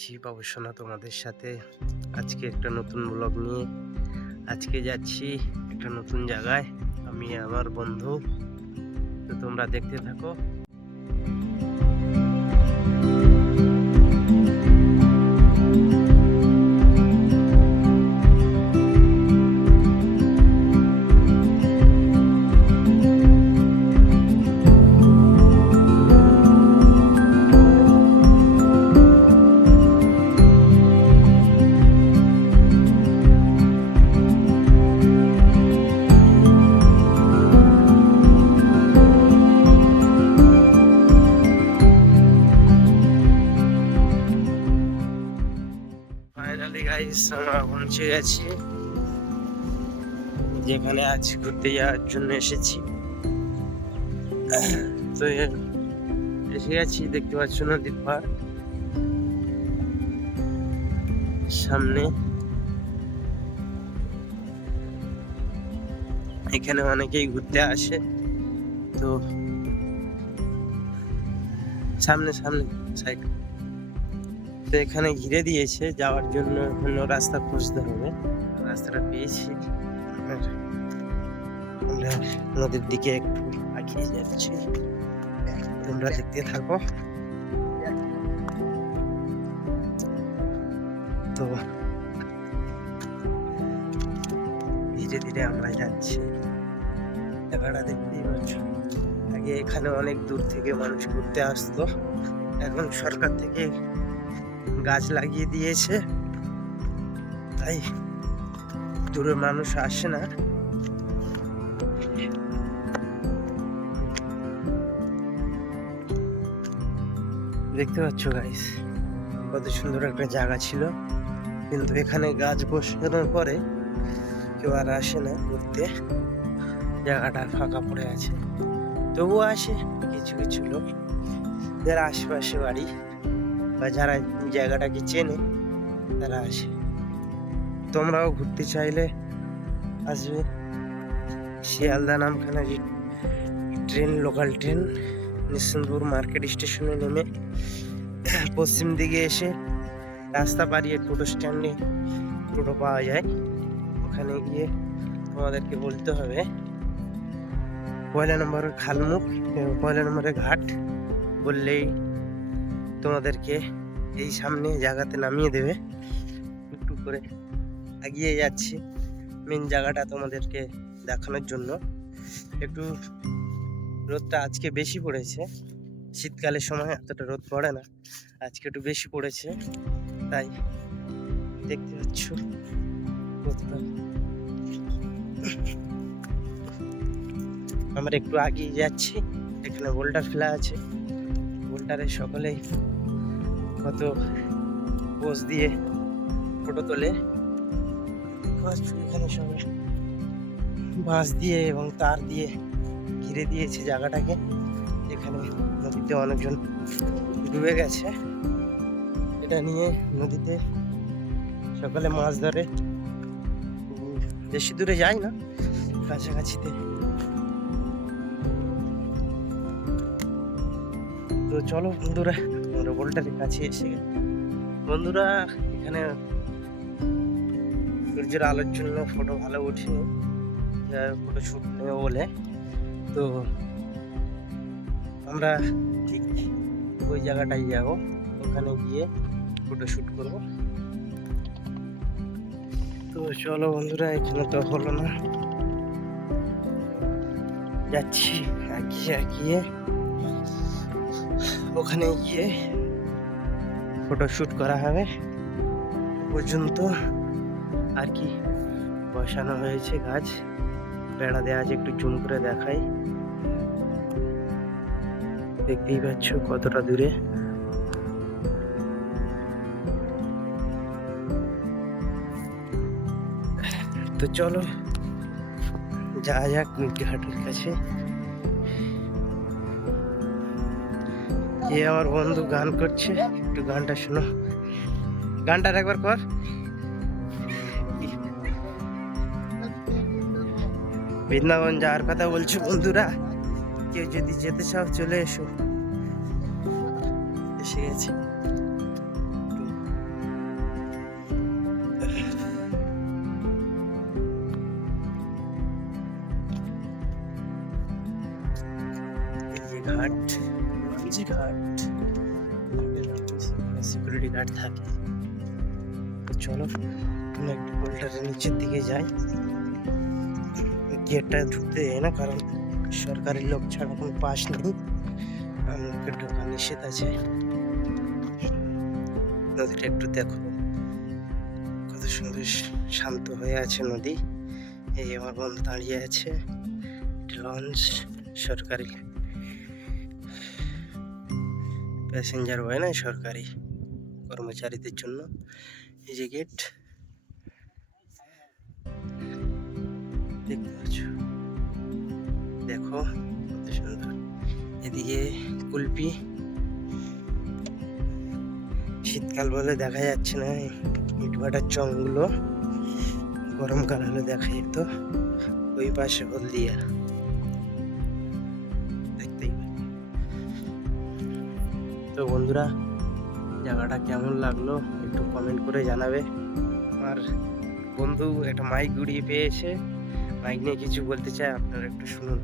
আছি বাবুসোনা তোমাদের সাথে। আজকে একটা নতুন ব্লগ নিয়ে আজকে যাচ্ছি একটা নতুন জায়গায়, আমি আমার বন্ধু। তো তোমরা দেখতে থাকো। ফাইনালি গাইস আমরা পৌঁছে গেছি যেখানে আজ ঘুরতে যাওয়ার জন্য এসেছি। তো এসে গেছি, দেখতে পাচ্ছ নদীর পাড় সামনে। এখানে অনেকেই ঘুরতে আসে, তো সামনে সামনে সাইড। তো এখানে ঘিরে দিয়েছে, যাওয়ার জন্য অন্য রাস্তা খুঁজতে হবে। রাস্তাটা পেয়েছি, আমরা নদীর দিকে একটু এগিয়ে যাচ্ছি, তোমরা দেখতে থাকো। তো ধীরে ধীরে আমরা যাচ্ছি, জায়গাটা দেখতেই পাচ্ছ। আগে এখানে অনেক দূর থেকে মানুষ ঘুরতে আসতো, এখন সরকার থেকে গাছ লাগিয়ে দিয়েছে, তাই দূরের মানুষ আসে না। দেখতে পাচ্ছ গাইস, কত সুন্দর একটা জায়গা ছিল, কিন্তু এখানে গাছ বসানোর পরে কেউ আর আসে না ঘুরতে, জায়গাটা ফাঁকা পড়ে আছে। তবুও আসে কিছু কিছু লোক, যারা আশেপাশে বাড়ি বা যারা জায়গাটাকে চেনে তারা আসে। তোমরাও ঘুরতে চাইলে আসবে। Sealdah Namkhana train, local train Nischintapur market স্টেশনে নেমে পশ্চিম দিকে এসে রাস্তা পাড়িয়ে টোটো স্ট্যান্ডে টোটো পাওয়া যায়। ওখানে গিয়ে তোমাদেরকে বলতে হবে 1 নম্বরের খালমুখ, 1 নম্বরের ঘাট বললেই তোমাদেরকে এই সামনে জায়গাতে নামিয়ে দেবে। একটু করে এগিয়ে যাচ্ছি মেন জায়গাটা তোমাদেরকে দেখানোর জন্য। একটু রোদটা আজকে বেশি পড়েছে, শীতকালের সময় এতটা রোদ পড়ে না, আজকে একটু বেশি পড়েছে, তাই দেখতে পাচ্ছ রোদটা। আমরা একটু এগিয়ে যাচ্ছি, এখানে বোল্ডার ফেলা আছে, বোল্ডারে সকলেই কত পোজ দিয়ে ফটো তোলে। এখানে সবাই বাঁশ দিয়ে এবং তার দিয়ে ঘিরে দিয়েছে জায়গাটাকে। এখানে নদীতে অনেকজন ডুবে গেছে, এটা নিয়ে নদীতে সকালে মাছ ধরে, বেশি দূরে যায় না, কাছাকাছিতে। তো চলো বন্ধুরা, আমরা বোল্ডারের কাছে এসে গেছি। বন্ধুরা এখানে সূর্যের আলোর জন্য ফটো ভালো ওঠেনি, ফটো শ্যুট নেবে বলে, তো আমরা ঠিক ওই জায়গাটায় যাবো, ওখানে গিয়ে ফটো শ্যুট করবো। তো চলো বন্ধুরা, এখানে তো হলো না, যাচ্ছি এগিয়ে এগিয়ে ওখানে গিয়ে ফটো শ্যুট করা হবে। পর্যন্ত আর কি বসানো হয়েছে গাছ, বেড়া দেওয়া আছে, একটু জুম করে দেখাই, দেখতেই পাচ্ছ কতটা দূরে। তো চলো যাওয়া যাক ঘাটের কাছে। এ আমার বন্ধু গান করছে, একটু গানটা শোনো, গানটা একবার কর। বৃন্দাবন যাওয়ার কথা বলছো বন্ধুরা, কেউ যদি যেতে চাও চলে এসো, এসে গেছে। ঘাট, লঞ্চ ঘাট, সিকিউরিটি গার্ড থাকে। তো চলো আমরা একটু পোল্টারের নিচের দিকে যাই। গেটটা ঢুকতে যায় না, কারণ সরকারি লোক ছাড়া কোনো পাস নেই, আমাকে ঢোকা নিষেধ আছে। নদীটা একটু দেখো, কত সুন্দর শান্ত হয়ে আছে নদী। এই আমার বন্ধু দাঁড়িয়ে আছে, লঞ্চ সরকারি প্যাসেঞ্জার হয় না, সরকারি কর্মচারীদের জন্য। এই যে গেট দেখতে পাচ্ছ, দেখো কত সুন্দর। এদিকে কুলপি, শীতকাল বলে দেখা যাচ্ছে না ইটভাটার চংগুলো, গরমকাল হলে দেখা যেত। ওই পাশে হলদিয়া, দেখতেই। তো বন্ধুরা, জায়গাটা কেমন লাগলো একটু কমেন্ট করে জানাবে। আমার বন্ধু একটা মাইক গুড়িয়ে পেয়েছে, মাইক নিয়ে কিছু বলতে চাই, আপনারা একটু শুনুন।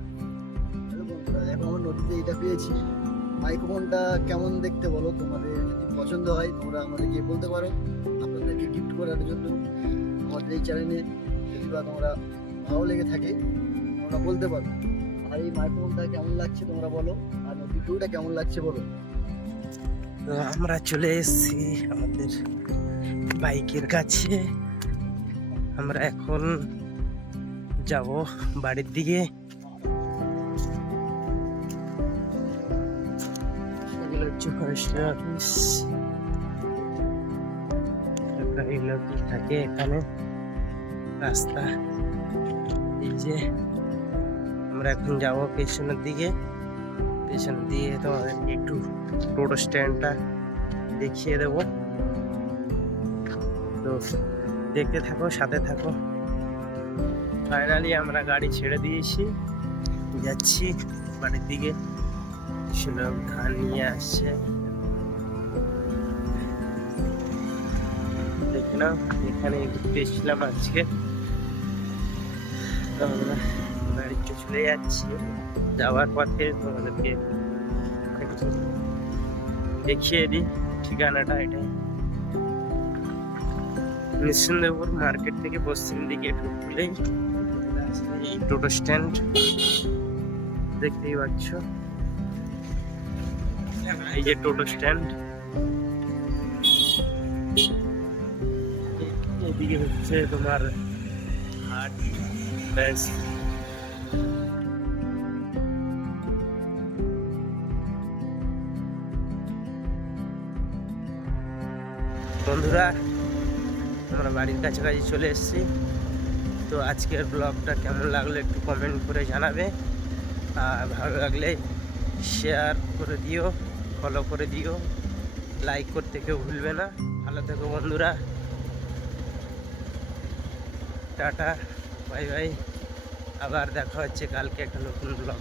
বন্ধুরা, দেখো আমার নদীতে এটা পেয়েছি। মাইক্রোফোনটা কেমন দেখতে বলো? তোমাদের যদি পছন্দ হয় তোমরা আমাদেরকে বলতে পারো, আপনাদেরকে গিফট করার জন্য আমাদের এই চ্যানেলে যদি বা তোমরা ভালো লেগে থাকে তোমরা বলতে পারো। আর এই মাইক্রোফোনটা কেমন লাগছে তোমরা বলো, আর নদী ভিউটা কেমন লাগছে বলো। তো আমরা চলে এসেছি আমাদের বাইকের কাছে। আমরা এখন যাব বাড়ির দিকে। এগুলো হচ্ছে ফরেস্টের অফিস, সরকারি লোক থাকে এখানে। রাস্তা এই যে, আমরা এখন যাব পেছনের দিকে। পেছন দিয়ে তোমাদেরকে একটু টোটো স্ট্যান্ডটা দেখিয়ে দেবো। তো দেখতে থাকো, সাথে থাকো। ফাইনালি আমরা গাড়ি ছেড়ে দিয়েছি, যাচ্ছি বাড়ির দিকে। লোক ধান নিয়ে আসছে, দেখে নাও। এখানে ঘুরতে এসেছিলাম আজকে। তো আমরা বাড়িতে চলে যাচ্ছি। যাওয়ার পথে তোমাদেরকে একটু দেখিয়ে দিই ঠিকানাটা। এটাই নিঃসন্দেহপুর মার্কেট থেকে পশ্চিম দিকে ঢুকলেই এই টোটো স্ট্যান্ড দেখতেই পাচ্ছ। এই যে টোটো স্ট্যান্ড, এদিকে হচ্ছে তোমার হাট। ব্যাস, বন্ধুরা আমরা বাড়ির কাছাকাছি চলে এসেছি। তো আজকের ব্লগটা কেমন লাগলো একটু কমেন্ট করে জানাবে। আর ভালো লাগলে শেয়ার করে দিও, ফলো করে দিও, লাইক করতে কেউ ভুলবে না। ভালো থেকো বন্ধুরা, টাটা, বাই বাই। আবার দেখা হচ্ছে কালকে একটা নতুন ব্লগ।